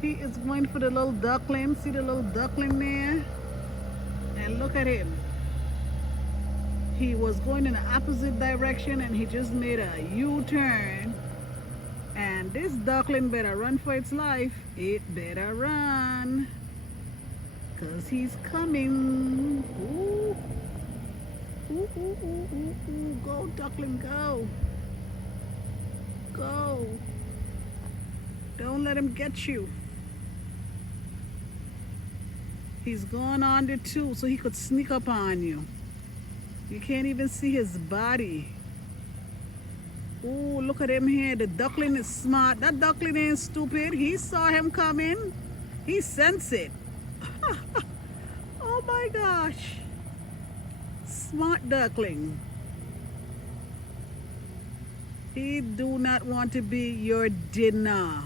He is going for the little duckling. See the little duckling there? And look at him. He was going in the opposite direction and he just made a U-turn. And this duckling better run for its life. It better run. Because he's coming. Ooh. Ooh, ooh, ooh, ooh, ooh. Go, duckling, go. Go. Don't let him get you. He's going under too, so he could sneak up on you. You can't even see his body. Oh, look at him here. The duckling is smart. That duckling ain't stupid. He saw him coming. He sensed it. Oh my gosh. Smart duckling. He do not want to be your dinner.